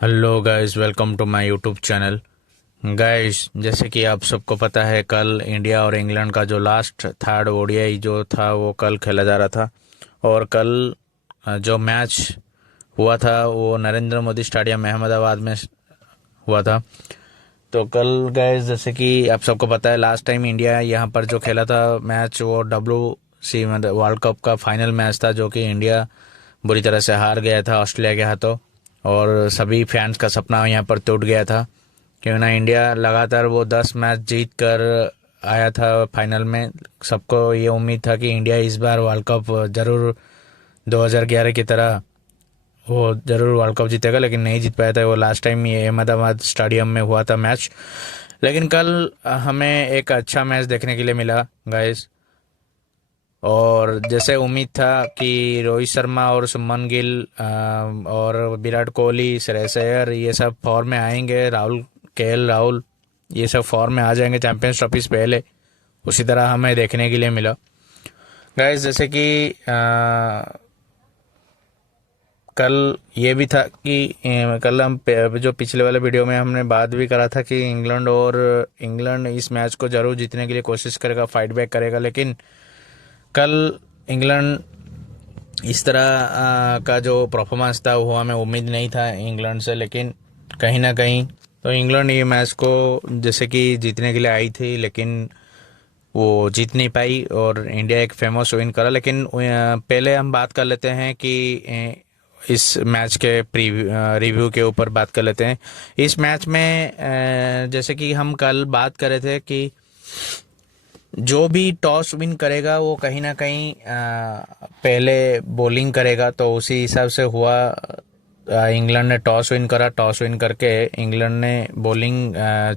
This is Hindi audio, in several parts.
Hello guys, welcome to my YouTube channel. Guys, जैसे कि आप सबको पता है, कल इंडिया और इंग्लैंड का जो लास्ट थर्ड ओडीआई जो था वो कल खेला जा रहा था। और कल जो मैच हुआ था वो नरेंद्र मोदी स्टेडियम में अहमदाबाद में हुआ था। तो कल गाइस, जैसे कि आप सबको पता है, लास्ट टाइम इंडिया यहाँ पर जो खेला था मैच वो WC मतलब वर्ल्ड कप का फाइनल मैच था, जो कि इंडिया बुरी तरह से हार गया था ऑस्ट्रेलिया के हाथों। और सभी फैंस का सपना यहाँ पर टूट गया था, क्यों ना इंडिया लगातार वो 10 मैच जीत कर आया था फाइनल में। सबको ये उम्मीद था कि इंडिया इस बार वर्ल्ड कप जरूर 2011 की तरह वो जरूर वर्ल्ड कप जीतेगा, लेकिन नहीं जीत पाया था। वो लास्ट टाइम ये अहमदाबाद स्टेडियम में हुआ था मैच। लेकिन कल हमें एक अच्छा मैच देखने के लिए मिला गाइस। और जैसे उम्मीद था कि रोहित शर्मा और शुभमन गिल और विराट कोहली, श्रेयस अय्यर ये सब फॉर्म में आएंगे, KL राहुल ये सब फॉर्म में आ जाएंगे चैंपियंस ट्रॉफी से पहले। उसी तरह हमें देखने के लिए मिला गाइस। जैसे कि कल ये भी था कि कल हम जो पिछले वाले वीडियो में हमने बात भी करा था कि इंग्लैंड इस मैच को जरूर जीतने के लिए कोशिश करेगा, फाइट बैक करेगा। लेकिन कल इंग्लैंड इस तरह का जो परफॉर्मेंस था वो हमें उम्मीद नहीं था इंग्लैंड से। लेकिन कहीं ना कहीं तो इंग्लैंड ये मैच को जैसे कि जीतने के लिए आई थी, लेकिन वो जीत नहीं पाई और इंडिया एक फेमस विन करा। लेकिन पहले हम बात कर लेते हैं कि इस मैच के रिव्यू के ऊपर बात कर लेते हैं। इस मैच में जैसे कि हम कल बात कर रहे थे कि जो भी टॉस विन करेगा वो कहीं ना कहीं पहले बॉलिंग करेगा, तो उसी हिसाब से हुआ। इंग्लैंड ने टॉस विन करा, टॉस विन करके इंग्लैंड ने बॉलिंग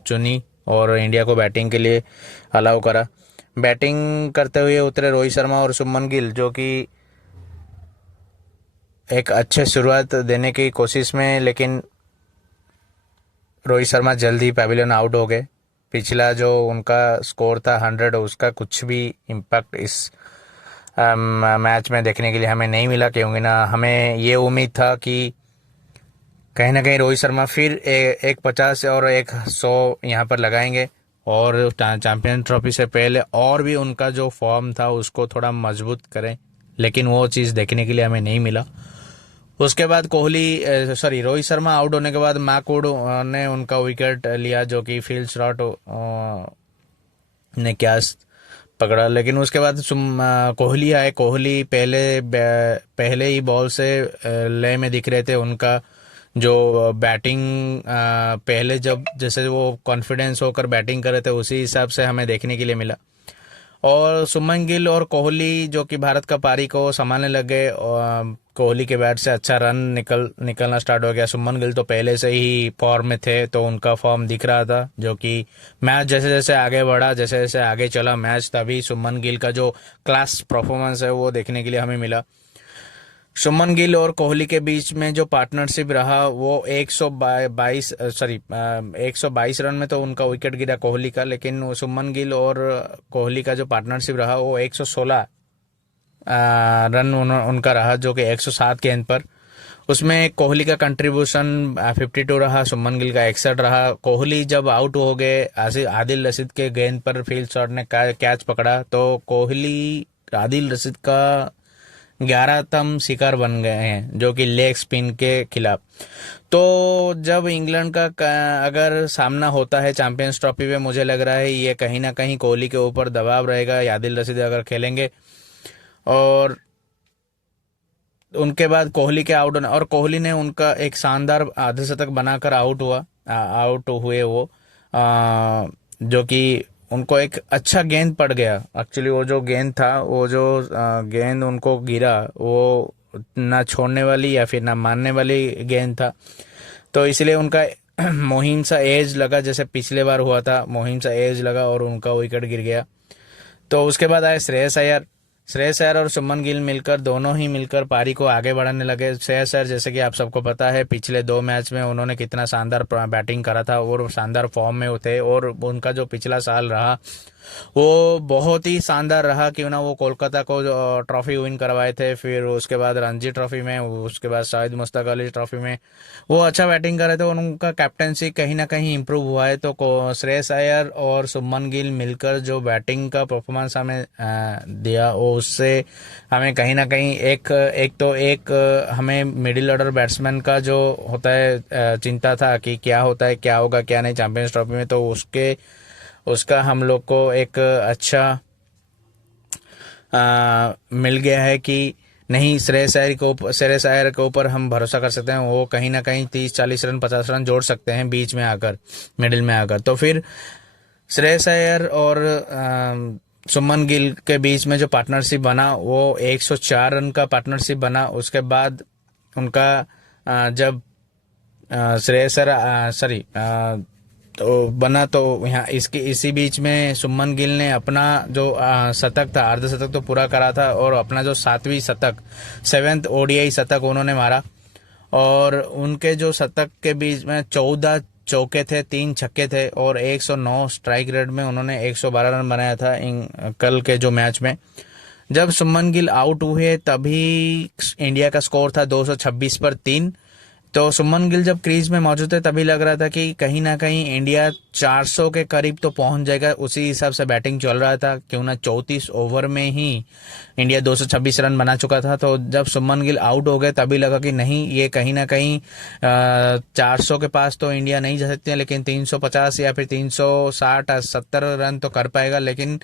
चुनी और इंडिया को बैटिंग के लिए अलाउ करा। बैटिंग करते हुए उतरे रोहित शर्मा और शुभमन गिल, जो कि एक अच्छे शुरुआत देने की कोशिश में, लेकिन रोहित शर्मा जल्दी पैविलियन आउट हो गए। पिछला जो उनका स्कोर था 100, उसका कुछ भी इम्पैक्ट इस मैच में देखने के लिए हमें नहीं मिला, क्योंकि ना हमें ये उम्मीद था कि कहीं ना कहीं रोहित शर्मा फिर एक 50 और एक 100 यहाँ पर लगाएंगे और चैंपियन ट्रॉफी से पहले और भी उनका जो फॉर्म था उसको थोड़ा मजबूत करें। लेकिन वो चीज़ देखने के लिए हमें नहीं मिला। उसके बाद रोहित शर्मा आउट होने के बाद मैकवुड ने उनका विकेट लिया, जो कि फील्ड शॉट ने कैच पकड़ा। लेकिन उसके बाद कोहली आए। कोहली पहले ही बॉल से लय में दिख रहे थे। उनका जो बैटिंग पहले जब जैसे वो कॉन्फिडेंस होकर बैटिंग कर रहे थे उसी हिसाब से हमें देखने के लिए मिला। और सुमन गिल और कोहली जो कि भारत का पारी को संभालने लगे, और कोहली के बैट से अच्छा रन निकलना स्टार्ट हो गया। सुमन गिल तो पहले से ही फॉर्म में थे, तो उनका फॉर्म दिख रहा था, जो कि मैच जैसे जैसे आगे बढ़ा, जैसे जैसे आगे चला मैच, तभी सुमन गिल का जो क्लास परफॉर्मेंस है वो देखने के लिए हमें मिला। शुभमन गिल और कोहली के बीच में जो पार्टनरशिप रहा वो 122 रन में तो उनका विकेट गिरा कोहली का। लेकिन शुभमन गिल और कोहली का जो पार्टनरशिप रहा वो 116 रन उनका रहा, जो कि 107 गेंद पर। उसमें कोहली का कंट्रीब्यूशन 52 रहा, शुभमन गिल का 61 रहा। कोहली जब आउट हो गए, आदिल रशीद के गेंद पर फील्ड शॉट ने कैच पकड़ा, तो कोहली आदिल रशीद का 11तम शिकार बन गए हैं, जो कि लेग स्पिन के खिलाफ। तो जब इंग्लैंड का अगर सामना होता है चैंपियंस ट्रॉफी में, मुझे लग रहा है ये कहीं ना कहीं कोहली के ऊपर दबाव रहेगा, आदिल रशीद अगर खेलेंगे। और उनके बाद कोहली के आउट होने और कोहली ने उनका एक शानदार अर्धशतक बनाकर आउट हुए वो, जो कि उनको एक अच्छा गेंद पड़ गया। एक्चुअली वो जो गेंद था, वो जो गेंद उनको गिरा, वो ना छोड़ने वाली या फिर ना मारने वाली गेंद था। तो इसलिए उनका मुहिम सा एज लगा, जैसे पिछले बार हुआ था, मुहिम सा एज लगा और उनका विकेट गिर गया। तो उसके बाद आए श्रेयस अय्यर और शुभमन गिल मिलकर, दोनों ही मिलकर पारी को आगे बढ़ाने लगे। श्रेयस अय्यर, जैसे कि आप सबको पता है, पिछले 2 मैच में उन्होंने कितना शानदार बैटिंग करा था और शानदार फॉर्म में थे। और उनका जो पिछला साल रहा वो बहुत ही शानदार रहा। क्यों ना वो कोलकाता को जो ट्रॉफी विन करवाए थे, फिर उसके बाद रणजी ट्रॉफी में, उसके बाद शाहिद मुश्ताक अली ट्रॉफी में वो अच्छा बैटिंग कर रहे थे। उनका कैप्टनसी कहीं ना कहीं इम्प्रूव हुआ है। तो श्रेयस अय्यर और शुभमन गिल मिलकर जो बैटिंग का परफॉर्मेंस हमें दिया, वो उससे हमें कहीं ना कहीं एक हमें मिडिल ऑर्डर बैट्समैन का जो होता है चिंता था कि क्या होता है, क्या होगा, क्या नहीं चैंपियंस ट्रॉफी में, तो उसका हम लोग को एक अच्छा मिल गया है कि नहीं, श्रेयस अय्यर के ऊपर हम भरोसा कर सकते हैं। वो कहीं ना कहीं 30-40 रन 50 रन जोड़ सकते हैं बीच में आकर, मिडिल में आकर। तो फिर श्रेयस अय्यर और सुमन गिल के बीच में जो पार्टनरशिप बना वो 104 रन का पार्टनरशिप बना। उसके बाद उनका जब श्रेयस अय्यर सॉरी तो बना, तो यहाँ इसी बीच में सुमन गिल ने अपना जो शतक था, अर्धशतक तो पूरा करा था, और अपना जो 7वें ओडीआई शतक उन्होंने मारा। और उनके जो शतक के बीच में 14 चौके थे, 3 छक्के थे, और 109 स्ट्राइक रेट में उन्होंने 112 रन बनाया था कल के जो मैच में। जब सुमन गिल आउट हुए तभी इंडिया का स्कोर था 226 पर 3। तो सुमन गिल जब क्रीज में मौजूद थे तभी लग रहा था कि कहीं ना कहीं इंडिया 400 के करीब तो पहुंच जाएगा। उसी हिसाब से बैटिंग चल रहा था, क्यों ना 34 ओवर में ही इंडिया 226 रन बना चुका था। तो जब सुमन गिल आउट हो गए तभी लगा कि नहीं, ये कहीं ना कहीं 400 के पास तो इंडिया नहीं जा सकती है, लेकिन 350 या फिर 360-70 रन तो कर पाएगा। लेकिन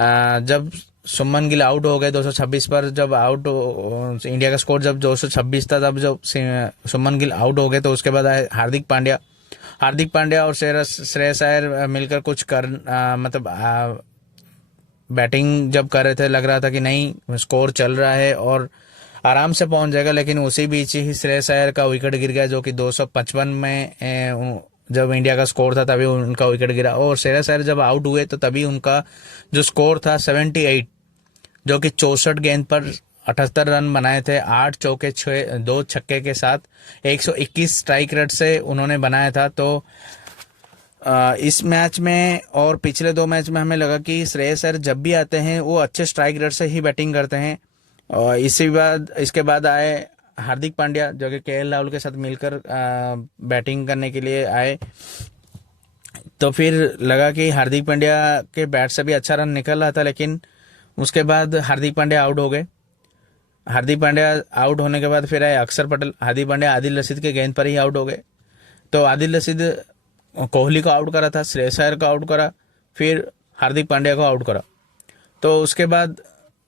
जब सुमन गिल आउट हो गए 226 पर, जब इंडिया का स्कोर जब 226 था, तब जब सुमन गिल आउट हो गए तो उसके बाद आए हार्दिक पांड्या और श्रेयस अय्यर मिलकर कुछ बैटिंग जब कर रहे थे, लग रहा था कि नहीं, स्कोर चल रहा है और आराम से पहुंच जाएगा। लेकिन उसी बीच ही श्रेयस अय्यर का विकेट गिर गया, जो कि 255 में जब इंडिया का स्कोर था तभी उनका विकेट गिरा। और श्रेयस अय्यर जब आउट हुए तो तभी उनका जो स्कोर था 78, जो कि 64 गेंद पर 78 रन बनाए थे, 8 चौके 2 छक्के के साथ 121 स्ट्राइक रेट से उन्होंने बनाया था। तो इस मैच में और पिछले 2 मैच में हमें लगा कि श्रेयस अय्यर जब भी आते हैं वो अच्छे स्ट्राइक रेट से ही बैटिंग करते हैं। और इसके बाद आए हार्दिक पांड्या, जो कि केएल राहुल के साथ मिलकर बैटिंग करने के लिए आए। तो फिर लगा कि हार्दिक पांड्या के बैट से भी अच्छा रन निकल रहा था, लेकिन उसके बाद हार्दिक पांड्या आउट हो गए। हार्दिक पांड्या आउट होने के बाद फिर आए अक्षर पटेल। हार्दिक पांड्या आदिल रशीद के गेंद पर ही आउट हो गए। तो आदिल रशीद कोहली को आउट करा था, श्रेयस अय्यर को आउट करा, फिर हार्दिक पांड्या को आउट करा। तो उसके बाद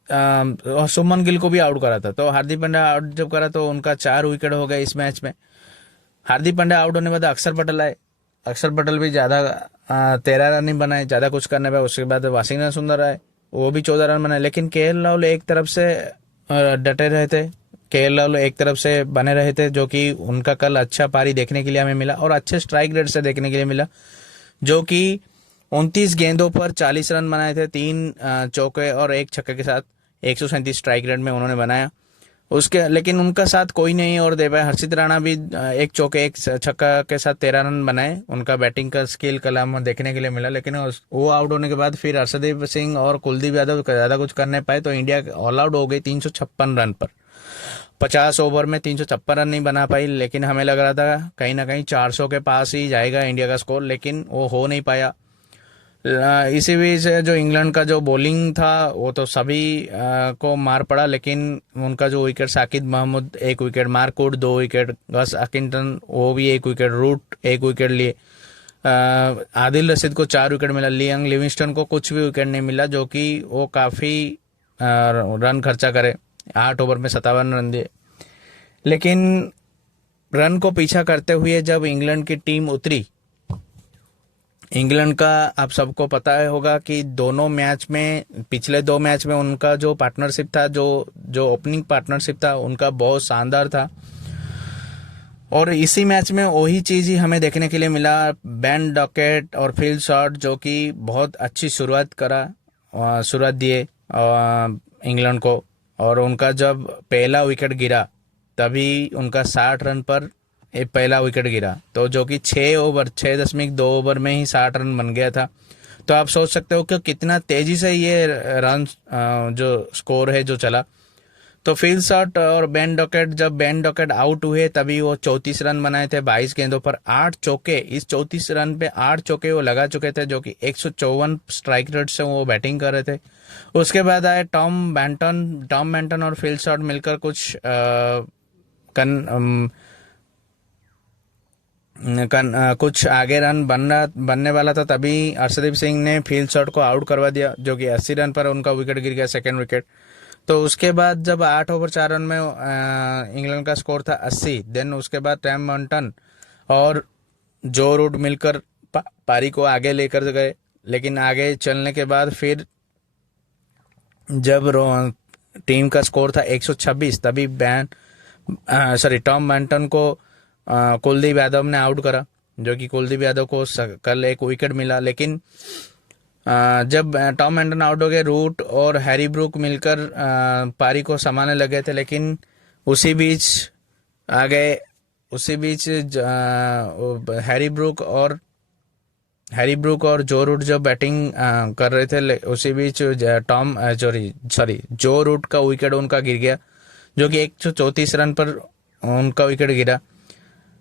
शुभमन गिल को भी आउट करा था। तो हार्दिक पांड्या आउट जब करा तो उनका 4 विकेट हो गए इस मैच में। हार्दिक पांड्या आउट होने के बाद अक्षर पटेल आए। अक्षर पटेल भी ज़्यादा 13 रन नहीं बनाए, ज़्यादा कुछ करने पाए। उसके बाद वाशिंगटन सुंदर आए, वो भी 14 रन बनाए। लेकिन केएल राहुल एक तरफ से डटे रहे थे, केएल राहुल एक तरफ से बने रहे थे, जो कि उनका कल अच्छा पारी देखने के लिए हमें मिला और अच्छे स्ट्राइक रेट से देखने के लिए मिला। जो कि 29 गेंदों पर 40 रन बनाए थे, 3 चौके और 1 छक्के के साथ 137 स्ट्राइक रेट में उन्होंने बनाया। लेकिन उनका साथ कोई नहीं और दे पाया। हर्षित राणा भी 1 चौके 1 छक्का के साथ 13 रन बनाए। उनका बैटिंग का स्किल कल हमें देखने के लिए मिला। लेकिन वो आउट होने के बाद फिर हर्षदीप सिंह और कुलदीप यादव ज़्यादा कुछ करने पाए, तो इंडिया ऑल आउट हो गई 356 रन पर। 50 ओवर में 356 रन नहीं बना पाई। लेकिन हमें लग रहा था कहीं ना कहीं 400 के पास ही जाएगा इंडिया का स्कोर, लेकिन वो हो नहीं पाया। इसी बीच जो इंग्लैंड का जो बॉलिंग था वो तो सभी को मार पड़ा। लेकिन उनका जो wicket, Saqib Mahmood 1 wicket, Mark Wood 2 wicket, Gus Atkinson वो भी 1 विकेट, रूट 1 विकेट लिए। आदिल रशीद को 4 विकेट मिला, लियांग लिविंगस्टन को कुछ भी विकेट नहीं मिला, जो कि वो काफ़ी रन खर्चा करे। 8 ओवर में 57 रन दिए। लेकिन रन को पीछा करते हुए जब इंग्लैंड की टीम उतरी, इंग्लैंड का आप सबको पता होगा कि दोनों मैच में, पिछले 2 मैच में उनका जो पार्टनरशिप था, जो ओपनिंग पार्टनरशिप था उनका बहुत शानदार था। और इसी मैच में वही चीज़ ही हमें देखने के लिए मिला। बेन डॉकेट और फिल शॉट, जो कि बहुत अच्छी शुरुआत दिए इंग्लैंड को। और उनका जब पहला विकेट गिरा तभी उनका 60 रन पर पहला विकेट गिरा, तो जो कि 6.2 ओवर में ही 60 रन बन गया था। तो आप सोच सकते हो कि कितना तेजी से ये रन जो स्कोर है जो चला। तो फील्ड शॉट और बेन डॉकेट, जब बेन डॉकेट आउट हुए तभी वो 34 रन बनाए थे 22 गेंदों पर, 8 चौके। इस 34 रन पे 8 चौके वो लगा चुके थे, जो कि 154 स्ट्राइक रेट से वो बैटिंग कर रहे थे। उसके बाद आए टॉम बैंटन और फील्ड शॉट मिलकर कुछ कुछ आगे रन बनने वाला था, तभी अर्शदीप सिंह ने फील्ड शॉट को आउट करवा दिया, जो कि 80 रन पर उनका विकेट गिर गया, सेकंड विकेट। तो उसके बाद जब 8 ओवर 4 रन में इंग्लैंड का स्कोर था 80, देन उसके बाद टॉम बैंटन और जो रूट मिलकर पारी को आगे लेकर गए। लेकिन आगे चलने के बाद फिर जब टीम का स्कोर था 126, तभी टॉम बैंटन को कुलदीप यादव ने आउट करा, जो कि कुलदीप यादव को कल एक विकेट मिला। लेकिन जब टॉम बैंटन आउट हो गए, रूट और हैरी ब्रूक मिलकर पारी को संभालने लगे थे, लेकिन उसी बीच आ गए हैरी ब्रूक और जो रूट जब बैटिंग कर रहे थे, उसी बीच जो रूट का विकेट उनका गिर गया, जो कि 134 रन पर उनका विकेट गिरा।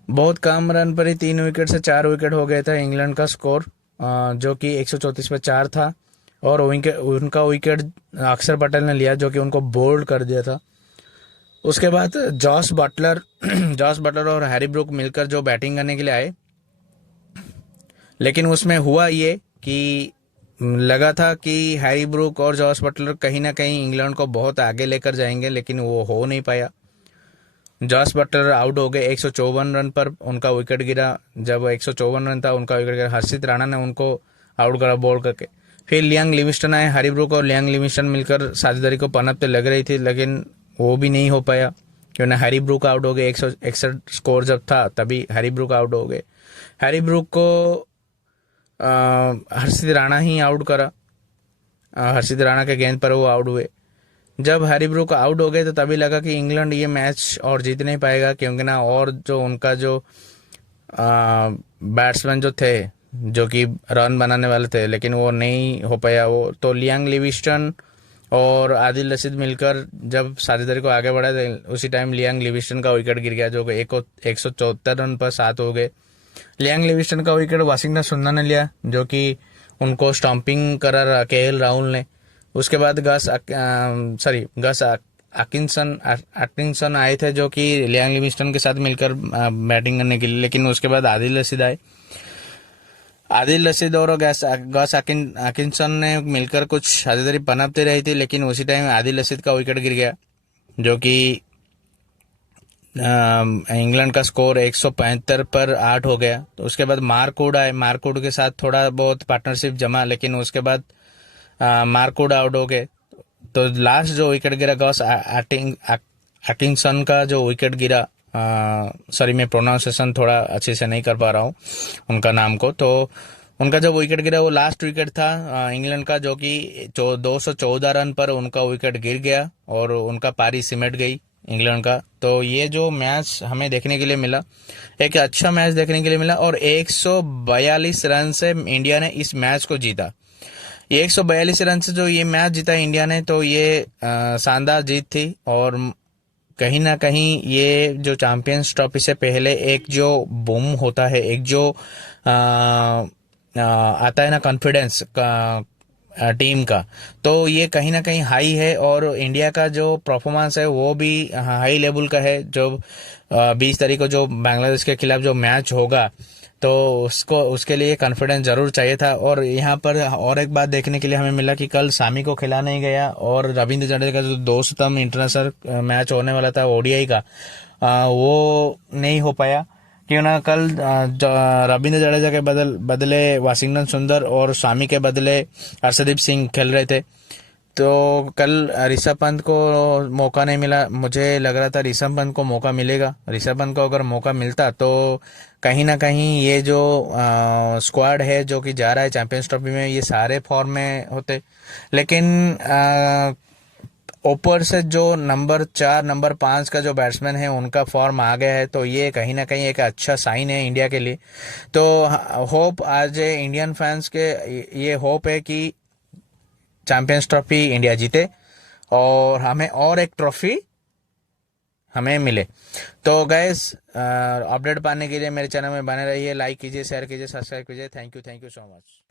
बहुत कम रन पर ही 3 विकेट से 4 विकेट हो गया था इंग्लैंड का स्कोर, जो कि 134 पे 4 था। और उनका विकेट अक्षर पटेल ने लिया, जो कि उनको बोल्ड कर दिया था। उसके बाद जॉस बटलर और हैरी ब्रूक मिलकर जो बैटिंग करने के लिए आए, लेकिन उसमें हुआ ये कि लगा था कि हैरी ब्रूक और जॉस बटलर कहीं ना कहीं इंग्लैंड को बहुत आगे लेकर जाएंगे, लेकिन वो हो नहीं पाया। जॉस बटलर आउट हो गए 154 रन पर, उनका विकेट गिरा। जब 154 रन था उनका विकेट गिरा, हर्षित राणा ने उनको आउट करा बॉल करके। फिर लियांग लिविंगस्टन आए, हैरी ब्रूक और लियांग लिविंगस्टन मिलकर साझेदारी को पनपते लग रही थी, लेकिन वो भी नहीं हो पाया, क्योंकि हैरी ब्रूक आउट हो गए। 161 स्कोर जब था तभी हैरी ब्रूक आउट हो गए। हैरी ब्रूक को हर्षित राणा ही आउट करा, हर्षित राणा के गेंद पर वो आउट हुए। जब हैरी ब्रूक आउट हो गए तो तभी लगा कि इंग्लैंड ये मैच और जीत नहीं पाएगा, क्योंकि ना और जो उनका जो बैट्समैन जो थे, जो कि रन बनाने वाले थे, लेकिन वो नहीं हो पाया। वो तो लियांग लिविंगस्टन और आदिल रशीद मिलकर जब साझेदारी को आगे बढ़ाए थे, उसी टाइम लियांग लिविंगस्टन का विकेट गिर गया, जो कि 174 रन पर 7 हो गए। लियांग लिविंगस्टन का विकेट वाशिंगटन सुंदर ने लिया, जो कि उनको स्टंपिंग करा केएल राहुल ने। उसके बाद गस एटकिंसन आए थे, जो कि लियांग लिविंगस्टन के साथ मिलकर बैटिंग करने के लिए। लेकिन उसके बाद आदिल रशीद आए, आदिल रशीद और गस एटकिंसन ने मिलकर कुछ साझेदारी पनपती रही थी, लेकिन उसी टाइम आदिल रशीद का विकेट गिर गया, जो कि इंग्लैंड का स्कोर 175 पर 8 हो गया। तो उसके बाद मार्कवुड आए, मार्कवुड के साथ थोड़ा बहुत पार्टनरशिप जमा, लेकिन उसके बाद मार्कवुड आउट हो गए। तो लास्ट जो विकेट गिरा गॉस एटकिंसन का जो विकेट गिरा, सॉरी मैं प्रोनाउंसिएशन थोड़ा अच्छे से नहीं कर पा रहा हूँ उनका नाम को, तो उनका जो विकेट गिरा वो लास्ट विकेट था इंग्लैंड का, जो कि 214 रन पर उनका विकेट गिर गया और उनका पारी सिमट गई इंग्लैंड का। तो ये जो मैच हमें देखने के लिए मिला, एक अच्छा मैच देखने के लिए मिला, और 142 रन से इंडिया ने इस मैच को जीता। 142 रन से जो ये मैच जीता इंडिया ने, तो ये शानदार जीत थी। और कहीं ना कहीं ये जो चैंपियंस ट्रॉफी से पहले एक जो बूम होता है, एक जो आता है ना कॉन्फिडेंस टीम का, तो ये कहीं ना कहीं हाई है। और इंडिया का जो परफॉर्मेंस है वो भी हाई लेवल का है। जो 20 तारीख को जो बांग्लादेश के खिलाफ जो मैच होगा, तो उसके लिए कॉन्फिडेंस जरूर चाहिए था। और यहाँ पर और एक बात देखने के लिए हमें मिला कि कल सामी को खिला नहीं गया, और रविंद्र जडेजा का जो 200तम इंटरनेशनल मैच होने वाला था ओडीआई का, वो नहीं हो पाया, क्यों ना कल रविंद्र जडेजा के बदले वाशिंगटन सुंदर और सामी के बदले अर्शदीप सिंह खेल रहे थे। तो कल ऋषभ पंत को मौका नहीं मिला। मुझे लग रहा था ऋषभ पंत को मौका मिलेगा। ऋषभ पंत को अगर मौका मिलता तो कहीं ना कहीं ये जो स्क्वाड है जो कि जा रहा है चैंपियंस ट्रॉफी में, ये सारे फॉर्म में होते। लेकिन ऊपर से जो नंबर 4 नंबर 5 का जो बैट्समैन है उनका फॉर्म आ गया है, तो ये कहीं ना कहीं एक अच्छा साइन है इंडिया के लिए। तो होप आज इंडियन फैंस के ये होप है कि चैंपियंस ट्रॉफी इंडिया जीते और हमें और एक ट्रॉफी हमें मिले। तो गैस, अपडेट पाने के लिए मेरे चैनल में बने रहिए, लाइक कीजिए, शेयर कीजिए, सब्सक्राइब कीजिए। Thank you so much.